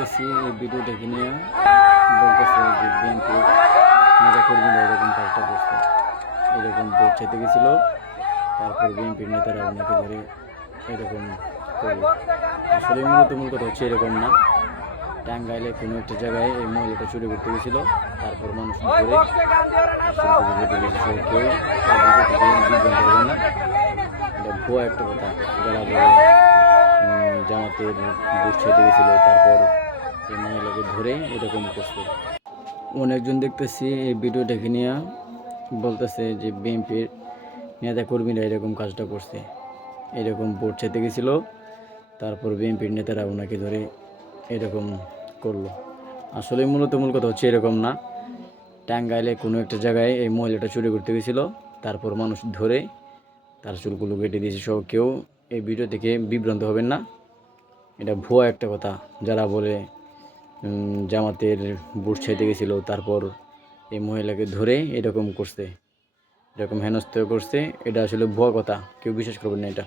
দেখতেছি এই ভিডিও দেখে নিয়ে বলতেছে যে বিএনপি নেতা কর্মীরা এরকম কাজটা করছে, এরকম ভোট চাইতে গেছিল, তারপর বিএনপির নেতারা ওনাকে ধরে এরকম করলো। আসলে মূল কথা হচ্ছে এরকম না। টাঙ্গাইলে কোনো একটা জায়গায় এই মহিলাটা চুরি করতে গেছিল, তারপর মানুষ ধরে কেউ বিভ্রান্ত করবেন না, এটা ভুয়া একটা কথা। যারা বলে জামাতের ভোট চাইতে গেছিল, তারপর এই মহিলাকে ধরে এরকম করছে। অনেকজন দেখতেছি এই ভিডিও দেখে নিয়ে বলতেছে যে বিএনপির নেতা কর্মীরা এরকম কাজটা করছে, এরকম ভোট চাইতে গেছিল, তারপর বিএনপির নেতারা ওনাকে ধরে এরকম করলো। আসলে মূল কথা হচ্ছে এরকম না। টাঙ্গাইলে কোনো একটা জায়গায় এই মহিলাটা চুরি করতে গেছিল, তারপর মানুষ ধরে তার চুলগুলো কেটে দিয়েছে সহ। কেউ এই ভিডিও থেকে বিভ্রান্ত হবেন না, এটা ভুয়া একটা কথা। যারা বলে জামাতের ভোট চাইতে গেছিলো, তারপর এই মহিলাকে ধরে এরকম করছে, এরকম হেনস্থা করছে, এটা আসলে ভুয়া কথা, কেউ বিশ্বাস করবেন না এটা।